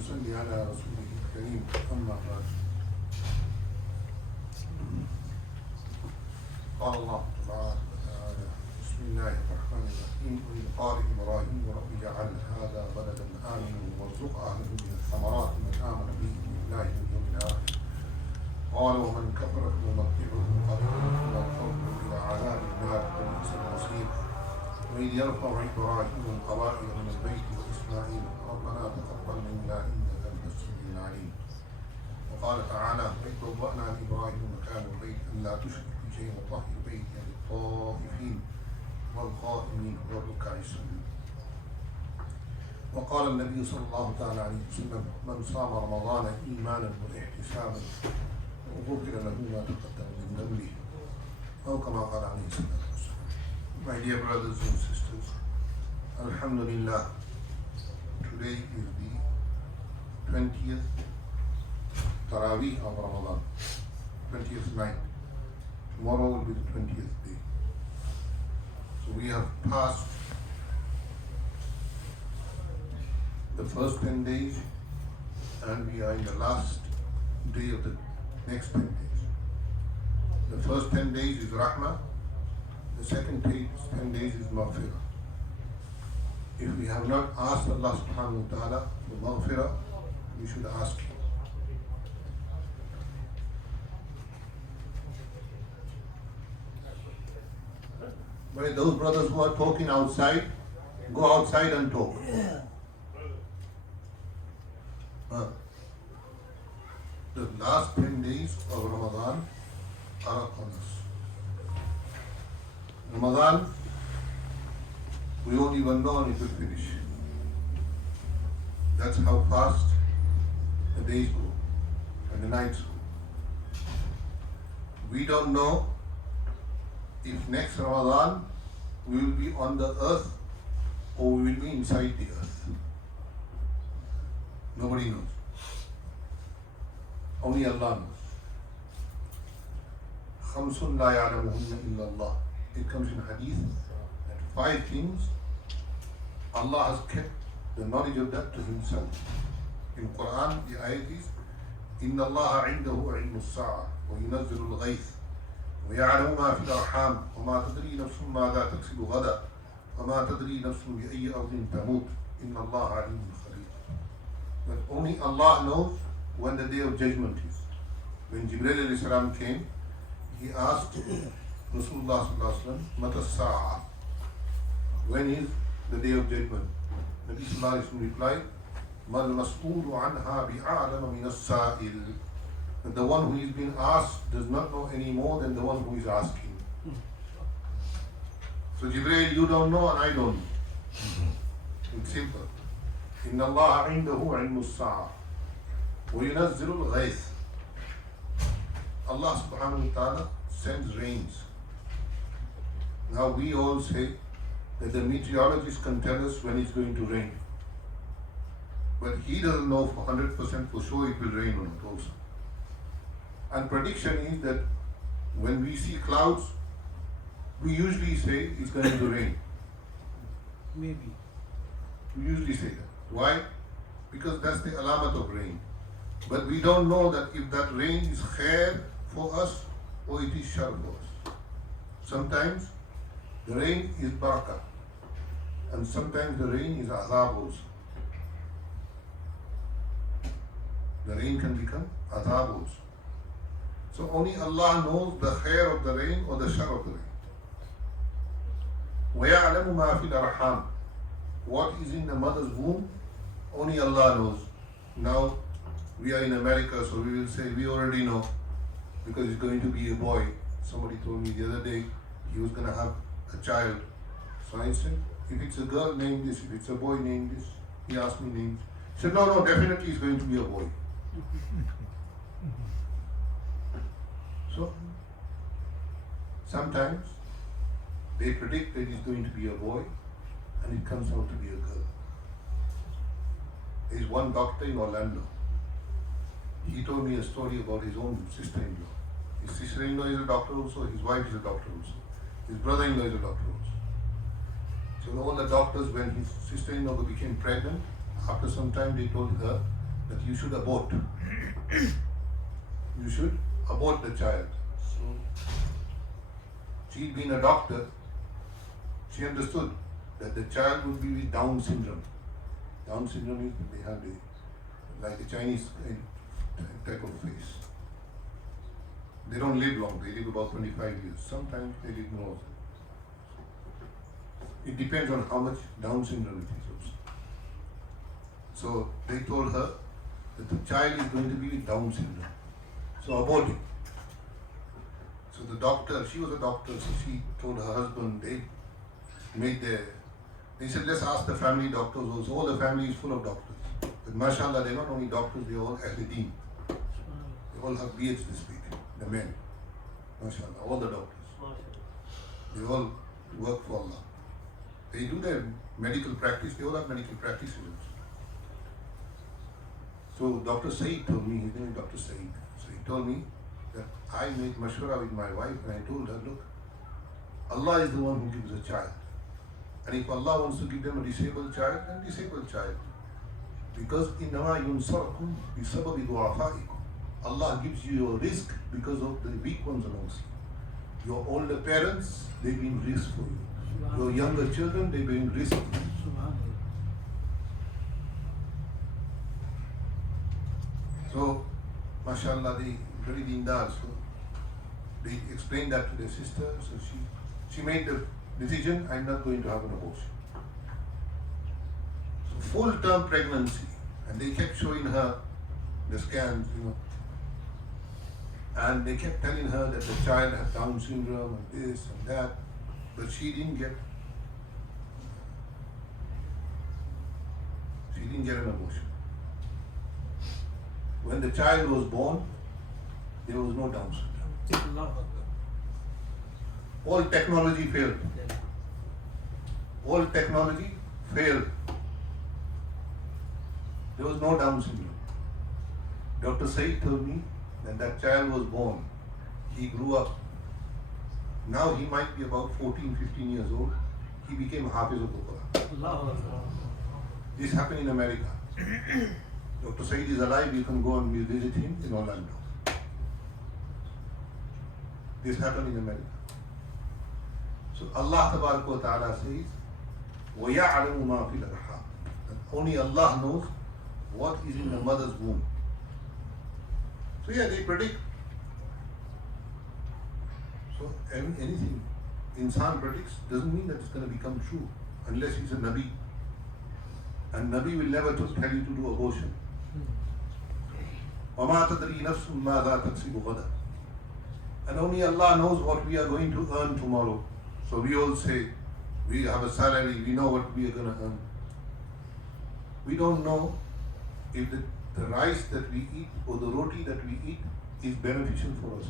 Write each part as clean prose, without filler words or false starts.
ونصلي على رسوله الكريم أما بعد. قال الله تبارك وتعالى بسم الله الرحمن الرحيم وإذ قال إبراهيم رب اجعل هذا بلدا آمنا وارزق أهله من الثمرات من آمن به بالله واليوم الآخر قال ومن كفر فنمتعه قليلا ثم نضطره إلى عذاب النار وبئس المصير وإذ يرفع إبراهيم القواعد من البيت وإسماعيل ربنا تقبل منا إنك أنت السميع العليم. وقال تعالى وإذ بوأنا لإبراهيم مكان البيت أن لا تشرك بي شيئا وطهر بيتي للطائفين والقائمين والركع السجود. وقال النبي صلى الله تعالى عليه وسلم من صام رمضان إيمانا واحتسابا غفر له ما تقدم من ذنبه أو كما قال عليه الصلاة والسلام. My dear brothers and sisters, Alhamdulillah, today is the 20th Taraweeh of Ramadan, 20th night. Tomorrow will be the 20th day. So we have passed the first 10 days and we are in the last day of the next 10 days. The first 10 days is Rahmah, the second 10 days is Maghfirah. If we have not asked Allah subhanahu wa ta'ala for Maghfirah, we should ask Him. But those brothers who are talking outside, go outside and talk. The last 10 days of Ramadan are upon us. Ramadan, we won't even know when it will finish. That's how fast the days go and the nights go. We don't know if next Ramadan we will be on the earth or we will be inside the earth. Nobody knows. Only Allah knows. خَمْسٌ لَا يَعْلَمُهُنَّ إِلَّا اللَّهِ. It comes in hadith that 5 things Allah has kept the knowledge of that to Himself. In Quran, the ayat is إِنَّ اللَّهَ عِنْدَهُ عِلْمُ السَّاعَةِ وَيُنَزِّلُ الْغَيْثِ وَيَعْلَمُ مَا فِي الْأَرْحَامِ وَمَا تَدْرِي نَفْسٌ مَاذَا تَكْسِبُ غَدًا وَمَا تَدْرِي نَفْسٌ بِأَيِّ أَرْضٍ تَمُوتُ إِنَّ اللَّهَ عَلِيمٌ خَبِيرٌ. But only Allah knows when the day of judgment is. When Jibreel alayhi salam came, he asked Rasulullah sallallahu alaihi wasallam, Mata as-sa'a? When is the day of judgment? Nabi sallallahu alaihi wasallam replied, Mal mas'oolu anha bi'a'lama min as-sa'il. That the one who is being asked does not know any more than the one who is asking. So Jibreel, you don't know and I don't know. It's simple. Inna Allah indahu ilmu as-sa'a wa yunazzilu al-ghayth. Allah subhanahu wa ta'ala sends rains. Now we all say that the meteorologist can tell us when it's going to rain. But he doesn't know for 100% for sure it will rain or not also. And prediction is that when we see clouds, we usually say it's going to rain. Maybe. We usually say that. Why? Because that's the alamat of rain. But we don't know that if that rain is khair for us or it is shar for us. Sometimes the rain is barakah and sometimes the rain is azab also. The rain can become azab also. So only Allah knows the khair of the rain or the shar of the rain. وَيَعْلَمُ مَا فِي الْأَرْحَامِ. What is in the mother's womb, only Allah knows. Now we are in America, so we will say we already know because it's going to be a boy. Somebody told me the other day he was going to have a child. So I said, if it's a girl, name this. If it's a boy, name this. He asked me names. He said, no, definitely it's going to be a boy. So sometimes they predict that it's going to be a boy and it comes out to be a girl. There is one doctor in Orlando. He told me a story about his own sister-in-law. His sister-in-law is a doctor also, his wife is a doctor also. His brother-in-law is a doctor also. So all the doctors, when his sister-in-law became pregnant, after some time they told her that you should abort. You should abort the child. So she being a doctor, she understood that the child would be with Down syndrome. Down syndrome is they have like a Chinese type of face. They don't live long, they live about 25 years. Sometimes they live more. It depends on how much Down syndrome it is also. So they told her that the child is going to be with Down syndrome. So abort it. So the doctor, she was a doctor, so she told her husband, they said, let's ask the family doctors also. All the family is full of doctors. But mashallah, they're not only doctors, they're all Ahl-Deen. They all have beards this week, the men. Mashallah, all the doctors. They all work for Allah. They do their medical practice, they all have medical practices also. So Dr. Saeed told me, his name is Dr. Saeed. So he told me that I made mashwara with my wife and I told her, look, Allah is the one who gives a child. And if Allah wants to give them a disabled child, then disabled child. Because إِنَّمَا يُنْصَرْكُمْ بِسَبَبِ دُعَفَائِكُمْ. Allah gives you your risk because of the weak ones amongst you. Your older parents, they bring risk for you. Your younger children, they bring risk for you. So, mashallah, they very dindar. So they explained that to their sister. So she made the decision, I'm not going to have an abortion. So full-term pregnancy, and they kept showing her the scans, and they kept telling her that the child had Down syndrome and this and that, but she didn't get an abortion. When the child was born, there was no Down syndrome. All technology failed. All technology failed. There was no Down syndrome. Dr. Saeed told me that that child was born. He grew up. Now he might be about 14, 15 years old. He became Hafiz of the Quran. This happened in America. Dr. Saeed is alive. You can go and visit him in Orlando. This happened in America. So Allah Tabarak wa Ta'ala says, وَيَعْلَمُ مَا فِي الْأَرْحَامِ. That only Allah knows what is in the mother's womb. So yeah, they predict. So anything insan predicts doesn't mean that it's going to become true unless he's a Nabi. And Nabi will never tell you to do abortion. وَمَا تَدْرِي نَفْسٌ مَاذَا تَكْسِبُ غَدًا. And only Allah knows what we are going to earn tomorrow. So we all say, we have a salary, we know what we are going to earn. We don't know if the rice that we eat or the roti that we eat is beneficial for us.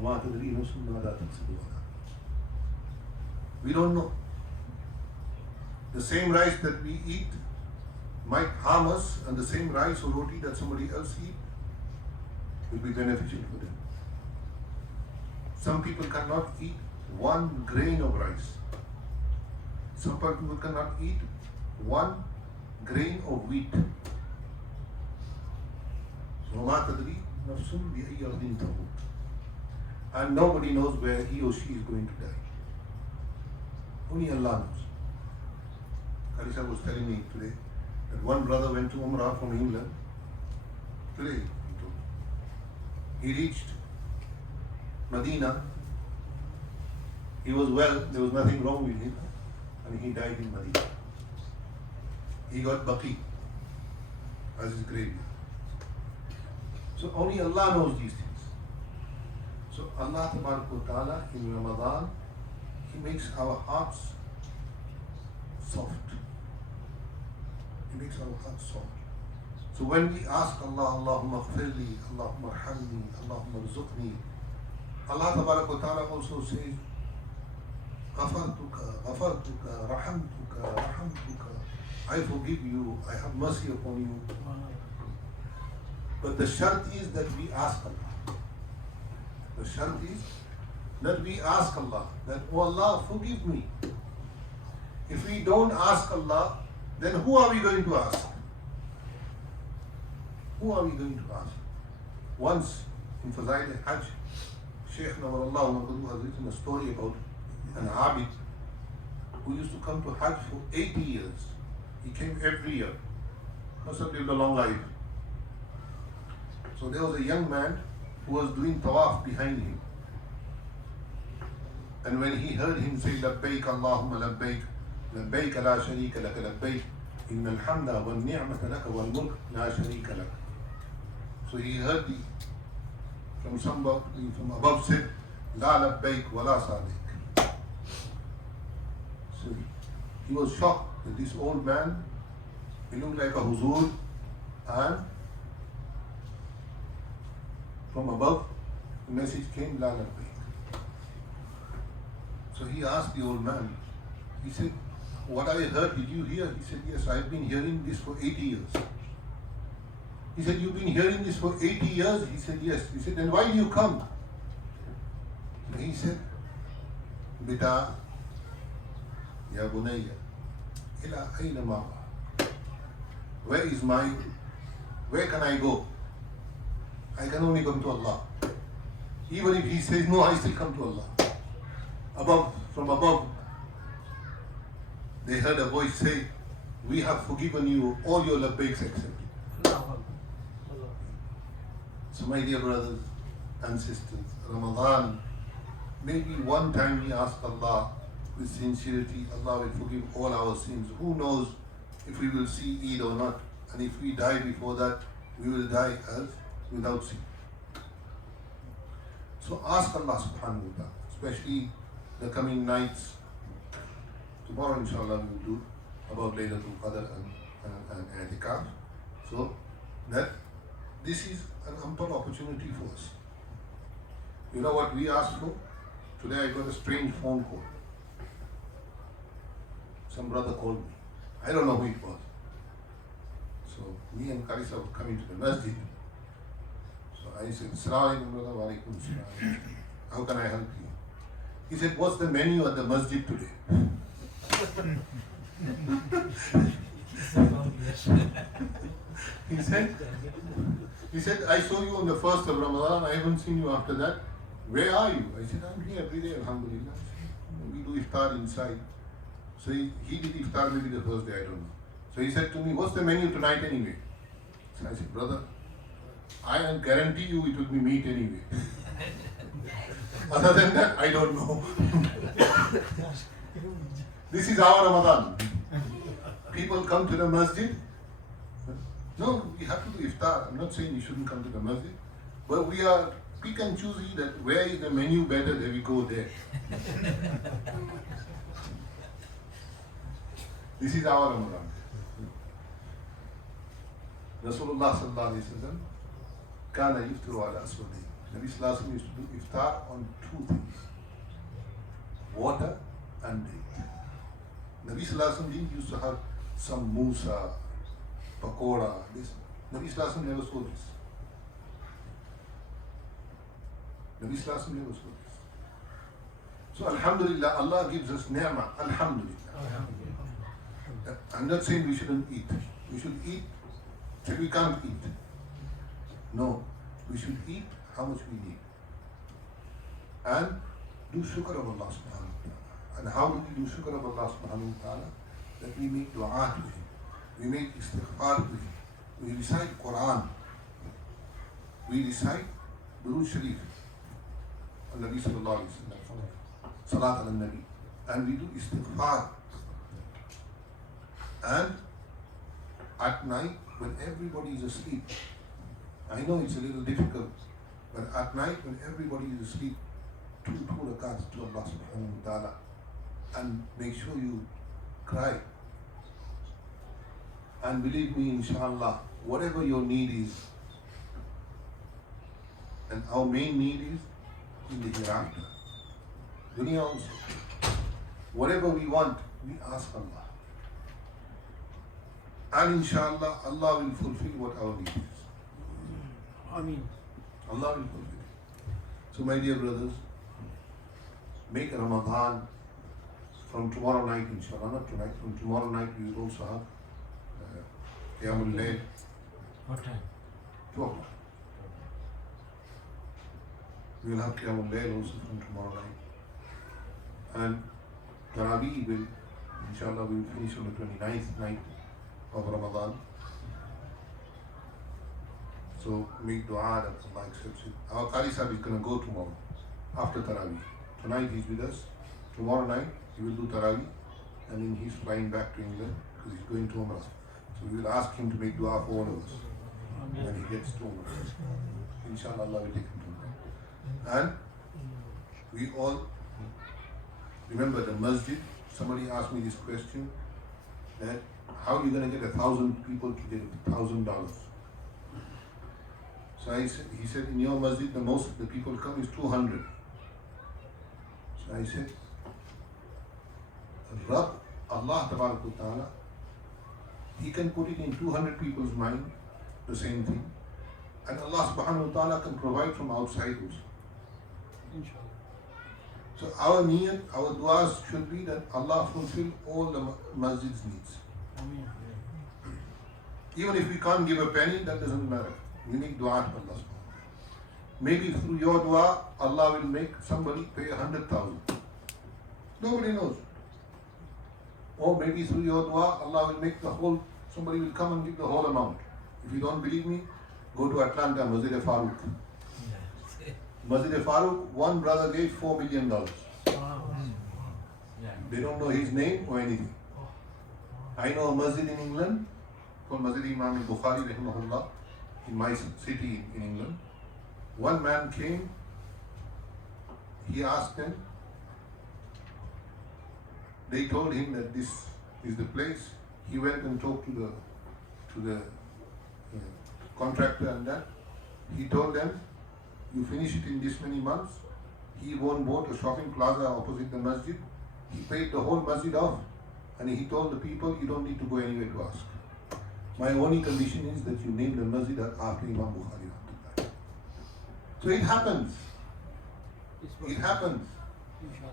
وَمَا تَدْرِي نَفْسٌ مَاذَا تَكْسِبُ غَدًا. We don't know. The same rice that we eat might harm us, and the same rice or roti that somebody else eats will be beneficial for them. Some people cannot eat 1 grain of rice. Some people cannot eat 1 grain of wheat. So وَمَا تَدْرِي نَفْسٌ بِأَيِّ أَرْضٍ تَمُوتُ. And nobody knows where he or she is going to die. Only Allah knows. Khaleel was telling me today that one brother went to Umrah from England. Today, he told me. He reached Medina. He was well, there was nothing wrong with him, and he died in Medina. He got Baqi as his grave. So only Allah knows these things. So Allah Ta'ala in Ramadan, He makes our hearts soft. He makes our hearts soft. So when we ask Allah, Allahumma ghfirli, Allahumma arhamni, Allahumma rzuqni, Allah Ta'ala also says, Ghafartuka, Ghafartuka, Rahamtuka, Rahamtuka. I forgive you, I have mercy upon you. But the shart is that we ask Allah. The shart is that we ask Allah, that, oh Allah, forgive me. If we don't ask Allah, then who are we going to ask? Who are we going to ask? Once in Fazail Hajj, Shaykh Nawarallah Muhammad has written a story about an Abid who used to come to Hajj for 80 years. He came every year. Must have lived a long life. So there was a young man who was doing tawaf behind him. And when he heard him say, Labbaik Allahumma Labbaik, Labbaik la sharika laka Labbaik, Inna al-hamda wal ni'mata laka wal mulk la sharika laka. So he heard from above said, La Labbaik wa la sadiq. So he was shocked that this old man, he looked like a huzur, and from above the message came, La Labbaik. So he asked the old man, he said, what I heard, did you hear? He said, yes, I've been hearing this for 80 years. He said, you've been hearing this for 80 years? He said, yes. He said, then why do you come? So he said, Bita, Ya Bunayya, ila ayna ma'a. Where can I go? I can only come to Allah. Even if he says no, I still come to Allah. From above, they heard a voice say, we have forgiven you all your labbaiks accepted. So my dear brothers and sisters, Ramadan, maybe one time we ask Allah with sincerity, Allah will forgive all our sins. Who knows if we will see Eid or not? And if we die before that, we will die as without sin. So ask Allah subhanahu wa ta'ala, especially the coming nights. Tomorrow inshallah we will do about Laylatul Qadr and I'tikaf. So that this is an ample opportunity for us. You know what we asked for? Today I got a strange phone call. Some brother called me. I don't know who it was. So me and Karisa were coming to the Masjid. So I said, Assalamu alaikum brother, wa alaikum assalam. How can I help you? He said, what's the menu at the Masjid today? He said, I saw you on the 1st of Ramadan, I haven't seen you after that. Where are you? I said, I'm here every day, alhamdulillah. We do iftar inside. So he did iftar maybe the first day, I don't know. So he said to me, what's the menu tonight anyway? So I said, brother, I guarantee you it will be meat anyway. Other than that, I don't know. This is our Ramadan. People come to the Masjid. No, we have to do iftar. I'm not saying you shouldn't come to the Masjid. But we are pick and choosy that where is the menu better, then we go there. This is our Ramadan. Rasulullah sallallahu alayhi wa sallam kana yiftiru ala aswadayn. Nabi sallallahu alayhi wa sallam used to do iftar on two things: water and date. Nabi sallallahu alayhi wa sallam didn't used to have some musa, pakoda, this. Nabi sallallahu alayhi wa sallam never saw this. Nabi sallallahu alayhi wa sallam never saw this. So alhamdulillah, Allah gives us ni'mah. Alhamdulillah. I'm not saying we shouldn't eat. We should eat till we can't eat. No, we should eat how much we need. And do shukr of Allah subhanahu wa ta'ala. And how do we do shukr of Allah subhanahu wa ta'ala? That we make dua to Him. We make istighfar to Him. We recite Quran. We recite Durood Sharif. Al-Nabi sallallahu alayhi wa sallam. Salat al-Nabi. And we do istighfar. And at night, when everybody is asleep, I know it's a little difficult, but at night when everybody is asleep, two rakats to Allah subhanahu wa ta'ala, and make sure you cry. And believe me, inshallah, whatever your need is, and our main need is in the hereafter. Dunya also. Whatever we want, we ask Allah. And inshallah, Allah will fulfill what our need is. Ameen. Allah will fulfill it. So my dear brothers, make Ramadan from tomorrow night, inshallah, not tonight, from tomorrow night we will also have Qiyamul Layl. What time? 2 o'clock. We will have Qiyamul Layl also from tomorrow night. And Taraweeh will, inshallah, we will finish on the 29th night of Ramadan. So make dua that Allah accepts it. Our Qari Sahib is going to go tomorrow after Taraweeh. Tonight he's with us. Tomorrow night he will do Taraweeh and then he's flying back to England because he's going to Umrah. So we will ask him to make dua for all of us when he gets to Umrah. Inshallah, Allah will take him to Umrah. And we all remember the Masjid. Somebody asked me this question, that how are you going to get 1,000 people to get $1,000? So he said, in your Masjid, the most the people come is 200. So I said, Rabb, Allah Tabarak Ta'ala, He can put it in 200 people's mind, the same thing. And Allah Subhanahu wa Ta'ala can provide from outside also. Inshallah. So our niyat, our du'as should be that Allah fulfill all the masjid's needs. Ameen. Even if we can't give a penny, that doesn't matter. We make dua to Allah subhanahu wa ta'ala. Maybe through your dua, Allah will make somebody pay 100,000. Nobody knows. Or maybe through your dua, Allah will make somebody will come and give the whole amount. If you don't believe me, go to Atlanta, Masjid Farooq. Masjid Farooq, one brother gave $4 million. Wow. They don't know his name or anything. I know a masjid in England called Masjid Imam al-Bukhari rahimahullah, in my city in England. One man came, he asked them, they told him that this is the place. He went and talked to the contractor and that. He told them, you finish it in this many months. He bought a shopping plaza opposite the masjid. He paid the whole masjid off. And he told the people, you don't need to go anywhere to ask. My only condition is that you name the masjid after Imam Bukhari. So it happens. It happens. Inshallah.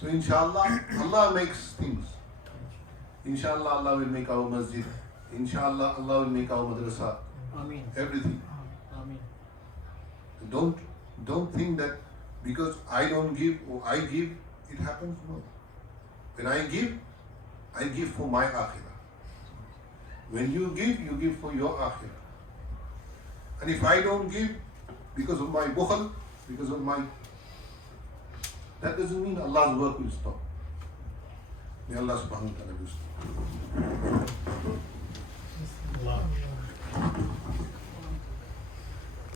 So inshallah, Allah makes things. Inshallah, Allah will make our masjid. Inshallah, Allah will make our madrasa. Ameen. Everything. Ameen. Don't think that because I don't give or I give, it happens. No. When I give for my akhirah. When you give for your akhirah. And if I don't give because of my bukhal, because of my, that doesn't mean Allah's work will stop. May Allah subhanahu wa ta'ala do so.